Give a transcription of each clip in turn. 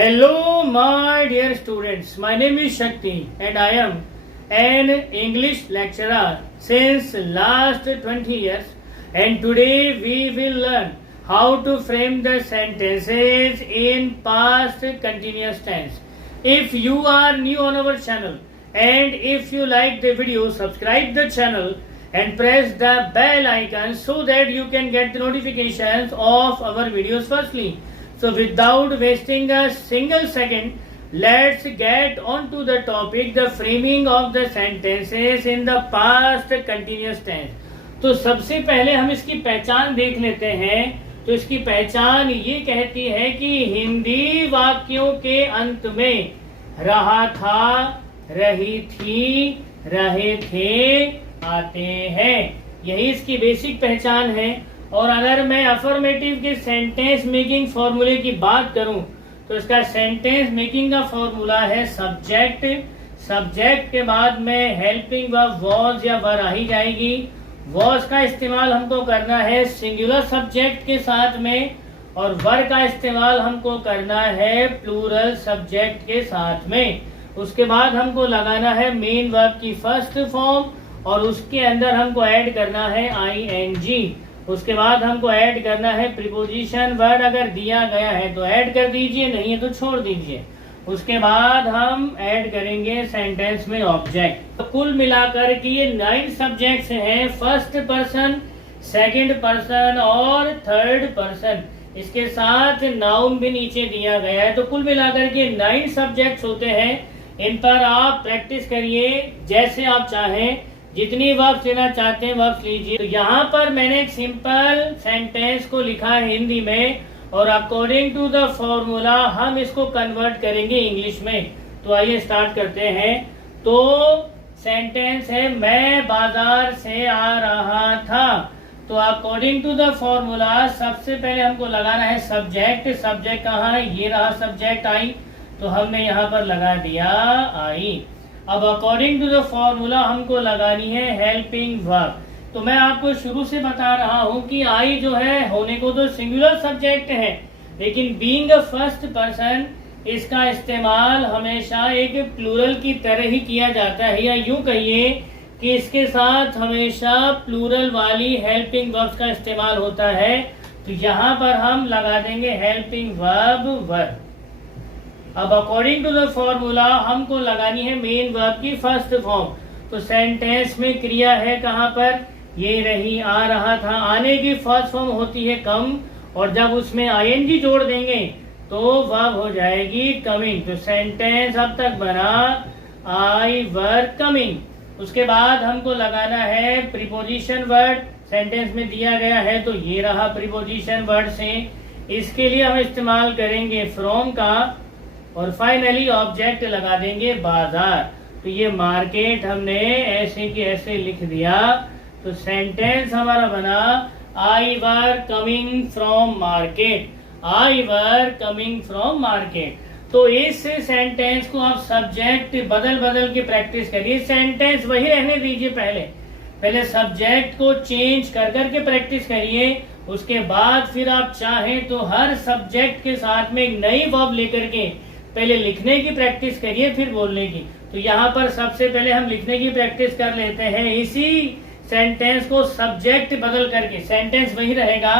Hello, my dear students. My name is Shakti and I am an English lecturer since last 20 years. And today we will learn how to frame the sentences in past continuous tense. If you are new on our channel and if you like the video, subscribe the channel and press the bell icon so that you can get the notifications of our videos firstly. So without wasting a single second, let's get on to the topic, the framing of the sentences in the past continuous tense. तो सबसे पहले हम इसकी पहचान देख लेते हैं। तो इसकी पहचान ये कहती है कि हिंदी वाक्यों के अंत में रहा था, रही थी, रहे थे आते हैं। यही इसकी बेसिक पहचान है। और अगर मैं अफर्मेटिव के सेंटेंस मेकिंग फॉर्मूले की बात करूं तो इसका सेंटेंस मेकिंग का फॉर्मूला है सब्जेक्ट। सब्जेक्ट के बाद में हेल्पिंग वर्ब वॉज या वर आ ही जाएगी। वॉज का इस्तेमाल हमको करना है सिंगुलर सब्जेक्ट के साथ में और वर का इस्तेमाल हमको करना है प्लूरल सब्जेक्ट के साथ में। उसके बाद हमको लगाना है मेन वर्ब की फर्स्ट फॉर्म और उसके अंदर हमको ऐड करना है ING। उसके बाद हमको ऐड करना है प्रीपोजिशन वर्ड, अगर दिया गया है तो ऐड कर दीजिए, नहीं है तो छोड़ दीजिए। उसके बाद हम ऐड करेंगे सेंटेंस में ऑब्जेक्ट। तो कुल मिलाकर के ये 9 सब्जेक्ट्स हैं, फर्स्ट पर्सन, सेकंड पर्सन और थर्ड पर्सन। इसके साथ नाउन भी नीचे दिया गया है। तो कुल मिलाकर के 9 सब्जेक्ट्स होते हैं। इन पर आप प्रैक्टिस करिए जैसे आप चाहें, जितनी वर्ब्स लेना चाहते हैं वर्ब्स लीजिए। तो यहाँ पर मैंने एक सिंपल सेंटेंस को लिखा है हिंदी में और अकॉर्डिंग टू द फॉर्मूला हम इसको कन्वर्ट करेंगे इंग्लिश में। तो आइए स्टार्ट करते हैं। तो सेंटेंस है मैं बाजार से आ रहा था। तो अकॉर्डिंग टू द फॉर्मूला सबसे पहले हमको लगाना है सब्जेक्ट। सब्जेक्ट कहाँ है? ये रहा सब्जेक्ट आई, तो हमने यहाँ पर लगा दिया आई। अब अकॉर्डिंग टू द फॉर्मूला हमको लगानी है हेल्पिंग वर्ब। तो मैं आपको शुरू से बता रहा हूँ कि आई जो है होने को तो सिंगुलर सब्जेक्ट है, लेकिन बीइंग अ फर्स्ट पर्सन इसका इस्तेमाल हमेशा एक प्लूरल की तरह ही किया जाता है, या यूं कहिए कि इसके साथ हमेशा प्लूरल वाली हेल्पिंग वर्ब्स का इस्तेमाल होता है। तो यहाँ पर हम लगा देंगे हेल्पिंग वर्ब वर। अब अकॉर्डिंग टू द फॉर्मूला हमको लगानी है मेन वर्ब की फर्स्ट फॉर्म। तो सेंटेंस में क्रिया है कहाँ पर? ये रही, आ रहा था। आने की फर्स्ट फॉर्म होती है कम और जब उसमें ING जोड़ देंगे तो वर्ब हो जाएगी कमिंग। तो सेंटेंस अब तक बना आई वर कमिंग। उसके बाद हमको लगाना है प्रीपोजिशन वर्ड। सेंटेंस में दिया गया है तो ये रहा प्रीपोजिशन वर्ड से। इसके लिए हम इस्तेमाल करेंगे फ्रॉम का और फाइनली ऑब्जेक्ट लगा देंगे बाजार। तो ये मार्केट हमने ऐसे के ऐसे लिख दिया। तो सेंटेंस हमारा बना I were coming from market. I were coming from market. तो इस सेंटेंस को आप सब्जेक्ट बदल बदल के प्रैक्टिस करिए। सेंटेंस वही रहने दीजिए, पहले सब्जेक्ट को चेंज कर करके प्रैक्टिस करिए। उसके बाद फिर आप चाहें तो हर सब्जेक्ट के साथ में एक नई वर्ब लेकर के पहले लिखने की प्रैक्टिस करिए फिर बोलने की। तो यहाँ पर सबसे पहले हम लिखने की प्रैक्टिस कर लेते हैं। इसी सेंटेंस को सब्जेक्ट बदल करके, सेंटेंस वही रहेगा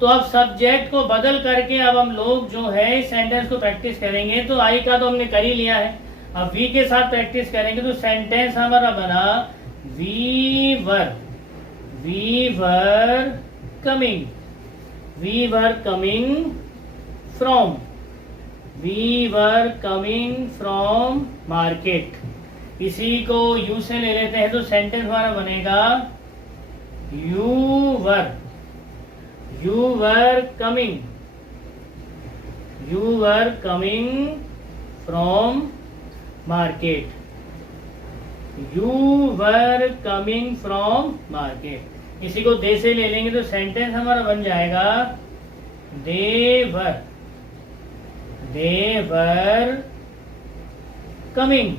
तो अब सब्जेक्ट को बदल करके अब हम लोग जो है इस सेंटेंस को प्रैक्टिस करेंगे। तो आई का तो हमने कर ही लिया है, अब वी के साथ प्रैक्टिस करेंगे। तो सेंटेंस हमारा बना we were coming, we were coming from, We were coming from market। इसी को यू से ले लेते हैं तो सेंटेंस हमारा बनेगा you were coming from market। You were coming from market। इसी को दे से ले लेंगे तो सेंटेंस हमारा बन जाएगा They were coming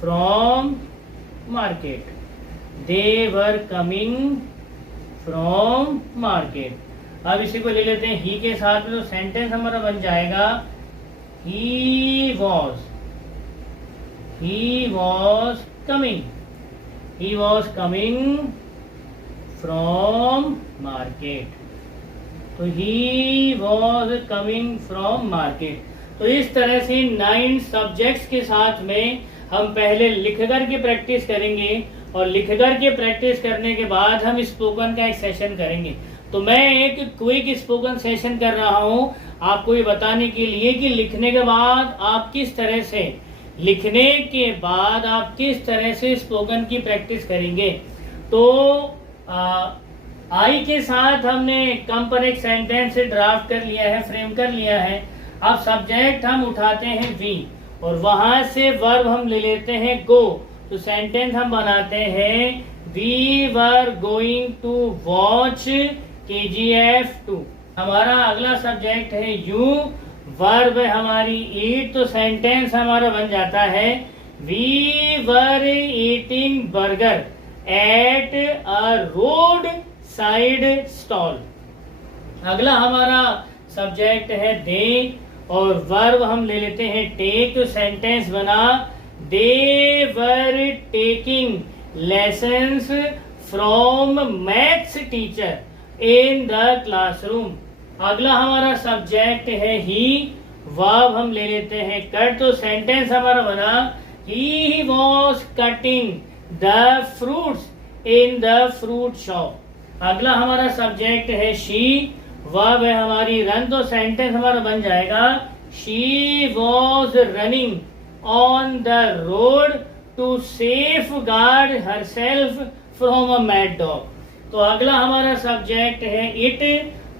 from market। They were coming from market। अब इसी को ले लेते हैं ही के साथ में। तो सेंटेंस हमारा बन जाएगा he was coming from market। तो he was coming from market। तो इस तरह से 9 सब्जेक्ट्स के साथ में हम पहले लिखकर के प्रैक्टिस करेंगे और लिखकर के प्रैक्टिस करने के बाद हम स्पोकन का एक सेशन करेंगे। तो मैं एक क्विक स्पोकन सेशन कर रहा हूं आपको ये बताने के लिए कि लिखने के बाद आप किस तरह से स्पोकन की प्रैक्टिस करेंगे। तो आई के साथ हमने कम पर एक सेंटेंस ड्राफ्ट कर लिया है, फ्रेम कर लिया है। अब सब्जेक्ट हम उठाते हैं वी और वहां से वर्ब हम ले लेते हैं गो। तो सेंटेंस हम बनाते हैं we were going to watch KGF2। हमारा अगला सब्जेक्ट है यू, वर्ब है हमारी ईट। तो सेंटेंस हमारा बन जाता है we were eating burger at a road side stall. अगला हमारा सब्जेक्ट है दे और वर्ब हम ले लेते हैं टेक। तो सेंटेंस बना they were taking lessons from maths teacher in the classroom. अगला हमारा सब्जेक्ट है ही, वर्ब हम ले लेते हैं कट। तो सेंटेंस हमारा बना he was cutting the fruits in the fruit shop. अगला हमारा सब्जेक्ट है शी, वर्ब है हमारी रन। तो सेंटेंस हमारा बन जाएगा she was running on the road to safeguard herself from a mad dog. तो अगला हमारा सब्जेक्ट है इट,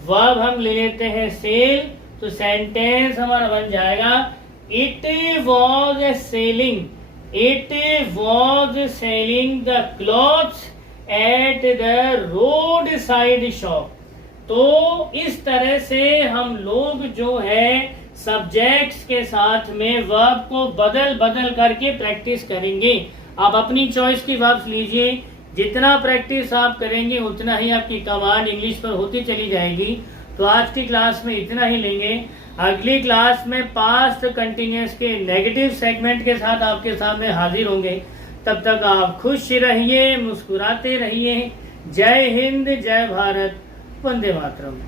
वर्ब हम ले लेते हैं सेल। तो सेंटेंस हमारा बन जाएगा it was selling the clothes at the road side shop. तो इस तरह से हम लोग जो है सब्जेक्ट्स के साथ में वर्ब को बदल बदल करके प्रैक्टिस करेंगे। आप अपनी चॉइस की वर्ब्स लीजिए, जितना प्रैक्टिस आप करेंगे उतना ही आपकी कमांड इंग्लिश पर होती चली जाएगी। तो आज की क्लास में इतना ही लेंगे। अगली क्लास में पास्ट कंटिन्यूअस के नेगेटिव सेगमेंट के साथ आपके सामने हाजिर होंगे। तब तक आप खुश रहिए, मुस्कुराते रहिए। जय हिंद, जय भारत, वंदे मातरम।